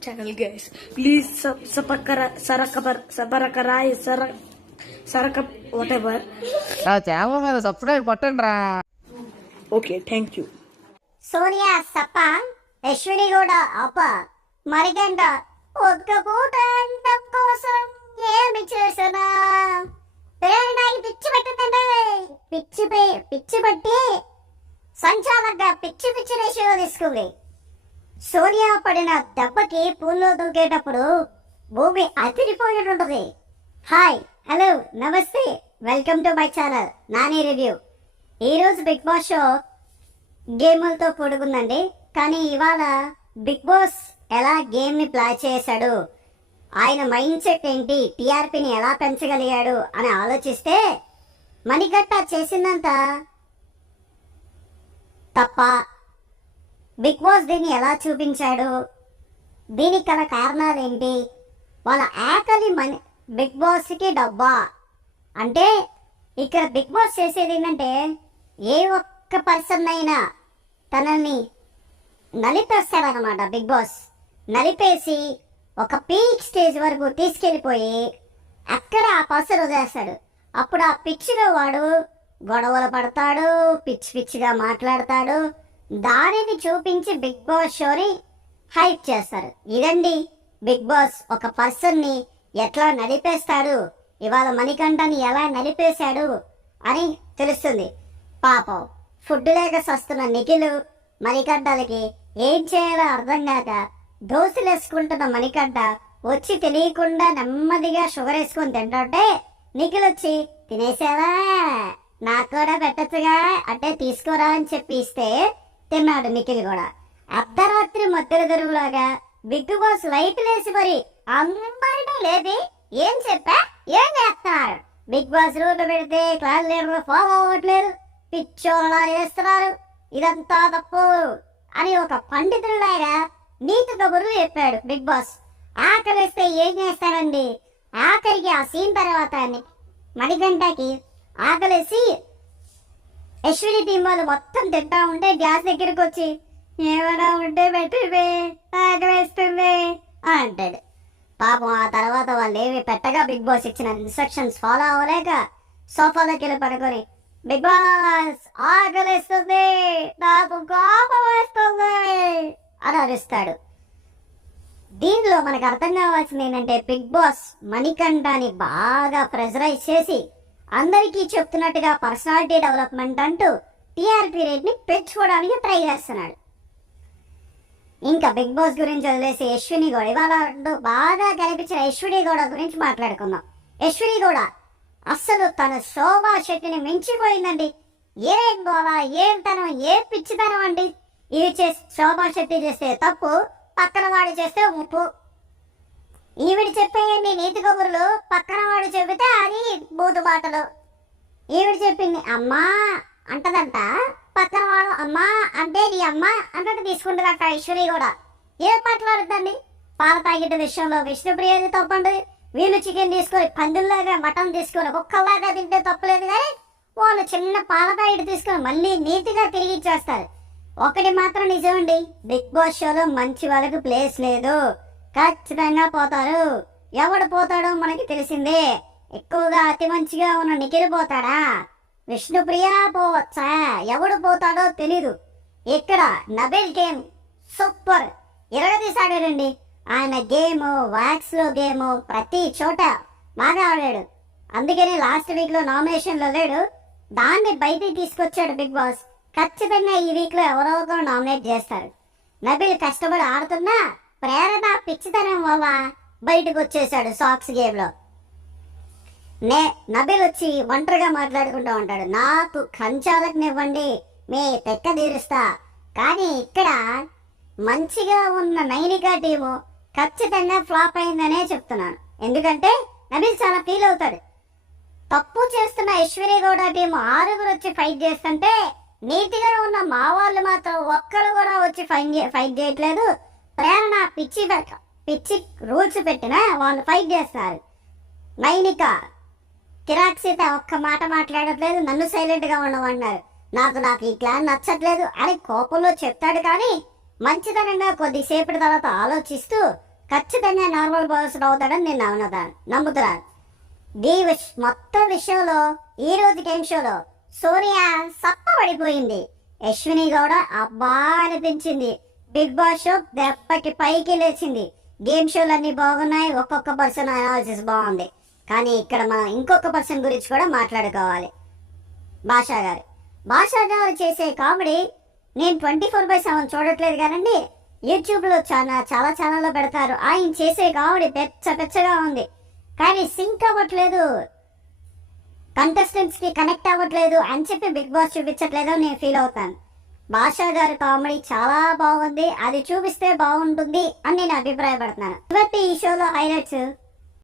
channel, guys. Please sarakab whatever. Channel మీద subscribe కొట్టండి రా. Okay, thank you. సోనియా సప్ప, యశ్విని కూడా అప్ప, మరిగంట ఒక్క పూట అన్నం కోసం ఏమి చేసినా నాకు పిచ్చి పెట్టిందండి. పిచ్చి పట్టి సంచాలకంగా పిచ్చి రేషియో తీసుకుంది. సోనియా పడిన దెబ్బకి పూల్లో దూకేటప్పుడు భూమి అదిరిపోయి ఉంటుంది. హాయ్, హలో, నమస్తే, welcome to my channel Nani review. ఈరోజు బిగ్ బాస్ షో గేములతో కూడుకుందండి. కానీ ఇవాళ బిగ్ బాస్ ఎలా గేమ్ని ప్లే చేశాడు, ఆయన మైండ్ సెట్ ఏంటి, టీఆర్పీని ఎలా పెంచగలిగాడు అని ఆలోచిస్తే మణికట్ట చేసిందంతా తప్ప, బిగ్ బాస్ దీన్ని ఎలా చూపించాడు, దీనికి గల కారణాలు ఏంటి, వాళ్ళ ఆకలి బిగ్ బాస్కి డబ్బా అంటే ఇక్కడ బిగ్ బాస్ చేసేది ఏంటంటే ఏ ఒక్క పర్సన్ అయినా తనని నలిపేస్తాడనమాట. బిగ్ బాస్ నలిపేసి ఒక పీక్ స్టేజ్ వరకు తీసుకెళ్ళిపోయి అక్కడ ఆ పర్సన్ వదిలేస్తాడు. అప్పుడు ఆ పిచ్చిలో వాడు గొడవలు పడతాడు, పిచ్చిగా మాట్లాడతాడు. దానిని చూపించి బిగ్ బాస్ షోని హైప్ చేస్తారు. ఇదండి బిగ్ బాస్ ఒక పర్సన్ని ఎట్లా నడిపేస్తాడు, ఇవాళ మణికంఠని ఎలా నడిపేశాడు అని తెలుస్తుంది. పాపం ఫుడ్ లేక సస్తున్న నిఖిల్ మణికంఠలకి ఏం చేయాలో అర్థం కాక దోశలు వేసుకుంటున్న మణికంఠ వచ్చి తెలియకుండా నెమ్మదిగా షుగర్ వేసుకొని తింటుంటే నిఖిల్ వచ్చి తినేసావా, నాకు కూడా పెట్టచ్చుగా అంటే తీసుకోరా అని చెప్పి ఇస్తే తిన్నాడు నిఖిల్ కూడా. అర్ధరాత్రి మధ్యలో దొరుకులాగా బిగ్ బాస్ లైట్ లేసి మరి అందరినీ లేపి ఏం చెప్పా, ఏం చేస్తున్నారు, బిగ్ బాస్ రూట్ పెడితే క్లాస్ లీడర్ ఫాలో అవ్వట్లేదు, పిచ్చోళ్ళ చేస్తున్నారు, ఇదంతా తప్పు అని ఒక పండితుడిలాగా నీతి కబుర్లు చెప్పాడు బిగ్ బాస్. ఆకలిస్తే ఏం చేస్తాడండి, ఆఖరికి ఆ సీన్ తర్వాత మణికంఠకి ఆకలేసి యశ్విని టీం వాళ్ళు మొత్తం తింటా ఉంటే గ్యాస్ దగ్గరికి వచ్చి ఏమైనా ఉంటే పెట్టివే, ఆకలిస్తుంది అంటాడు. పాపం ఆ తర్వాత వాళ్ళు ఏమి పెట్టగా బిగ్ బాస్ ఇచ్చిన ఇన్స్ట్రక్షన్స్ ఫాలో అవ్వలేక సోఫాలోకి వెళ్ళి పడుకొని బిగ్ బాస్ ఆకలిస్తుంది, నాకు కోపం వేస్తుంది అని అరుస్తాడు. దీనిలో మనకు అర్థం కావాల్సింది ఏంటంటే బిగ్ బాస్ మణికంఠని బాగా ప్రెజరైజ్ చేసి అందరికీ చెప్తున్నట్టుగా పర్సనాలిటీ డెవలప్మెంట్ అంటూ టీఆర్పీ రేట్ని పెంచుకోవడానికి ట్రై చేస్తున్నాడు. ఇంకా బిగ్ బాస్ గురించి వదిలేసి యశ్విని గౌడ, ఇవాళ బాగా కనిపించిన యశ్విని గౌడ గురించి మాట్లాడుకుందాం. యశ్విని గౌడ అస్సలు తన శోభా శెట్టిని మించిపోయిందండి. ఏం గోళ, ఏం తనం, ఏ పిచ్చితనం అండి. ఇవి శోభా శెట్టి చేస్తే తప్పు, పక్కన వాడు చేస్తే ముప్పు. ఈవిడ చెప్పేయండి నీతి కబుర్లు, పక్కన వాడు చెబితే అది బూతు బాటలు. ఈవిడ చెప్పింది అమ్మా అంటదంట, పక్కన వాడు అమ్మా అంటే నీ అమ్మ అన్నట్టు తీసుకుంటుందంట. ఈశ్వరి కూడా ఏం మాట్లాడుద్దండి. పాల ప్యాకెట్ విషయంలో విష్ణుప్రియది తప్పండి, వీళ్ళు చికెన్ తీసుకొని పందుల్లాగా మటన్ తీసుకొని కుక్కల్లాగా తింటే తప్పలేదు, కానీ వాళ్ళు చిన్న పాల ప్యాకెట్ తీసుకొని మళ్ళీ నీతిగా తిరిగి ఇచ్చేస్తారు. ఒకటి మాత్రం నిజమండి, బిగ్ బాస్ షోలో మంచి వాళ్ళకి ప్లేస్ లేదు, ఖచ్చితంగా పోతారు. ఎవడు పోతాడో మనకి తెలిసిందే. ఎక్కువగా అతి మంచిగా ఉన్న నిఖిల్ పోతాడా, విష్ణుప్రియ పోవచ్చా, ఎవడు పోతాడో తెలీదు. ఇక్కడ నబిల్ గేమ్ సూపర్ ఇరగదీశాడండి. ఆయన గేమ్, వ్యాక్స్ లో గేమ్ ప్రతి చోట బాగా ఆడాడు. అందుకని లాస్ట్ వీక్ లో నామినేషన్ లో లేడు, దాన్ని బయటికి తీసుకొచ్చాడు బిగ్ బాస్. ఖచ్చితంగా ఈ వీక్ లో ఎవరో ఒకరు నామినేట్ చేస్తారు. నబిల్ కష్టపడి ఆడుతున్నా ప్రేరణ పిచ్చితనం వల్ల బయటకు వచ్చేసాడు సాక్స్ గేమ్ లో. నబిల్ వచ్చి ఒంటరిగా మాట్లాడుకుంటూ ఉంటాడు, నాకు కంచాలకునివ్వండి మీ తెక్క తీరుస్తా. కానీ ఇక్కడ మంచిగా ఉన్న నైనికా టీము ఖచ్చితంగా ఫ్లాప్ అయిందనే చెప్తున్నాను. ఎందుకంటే నబిల్ చాలా ఫీల్ అవుతాడు. తప్పు చేస్తున్న ఐశ్వర్య గౌడ టీము 6 వచ్చి ఫైట్ చేస్తుంటే నీతిగా ఉన్న మా వాళ్ళు మాత్రం ఒక్కరు కూడా వచ్చి ఫైట్ చేయట్లేదు. ప్రేరణ పిచ్చి రూల్స్ పెట్టినా వాళ్ళు ఫైట్ చేస్తారు. నైనిక కిరాక్సీత ఒక్క మాట మాట్లాడట్లేదు, నన్ను సైలెంట్గా ఉండమన్నారు. నాకు ఈ ప్లాన్ నచ్చట్లేదు అని కోపంలో చెప్తాడు. కానీ మంచితనంగా కొద్దిసేపటి తర్వాత ఆలోచిస్తూ ఖచ్చితంగా నార్మల్ పర్సన్ అవుతాడని నేను నమ్ముతున్నాను. మొత్తం విషయంలో ఈ రోజు గేమ్ షోలో సోనియా సప్పబడిపోయింది. అశ్విని గౌడ అబ్బా అనిపించింది. బిగ్ బాస్ షో దెబ్బకి పైకి లేచింది. గేమ్ షోలు అన్ని బాగున్నాయి, ఒక్కొక్క పర్సన్ అనాలిసిస్ బాగుంది. కానీ ఇక్కడ మనం ఇంకొక పర్సన్ గురించి కూడా మాట్లాడుకోవాలి. భాషా గారు చేసే కామెడీ నేను 24/7 చూడట్లేదు కానండి, యూట్యూబ్లో చాలా ఛానల్లో పెడతారు. ఆయన చేసే కామెడీ పెచ్చగా ఉంది, కానీ సింక్ అవ్వట్లేదు, కంటెస్టెంట్స్ కి కనెక్ట్ అవ్వట్లేదు అని చెప్పి బిగ్ బాస్ చూపించట్లేదు నేను ఫీల్ అవుతాను. భాషా గారి కామెడీ చాలా బాగుంది, అది చూపిస్తే బాగుంటుంది అని నేను అభిప్రాయపడుతున్నాను. ఇవన్నీ ఈ షోలో హైలైట్స్.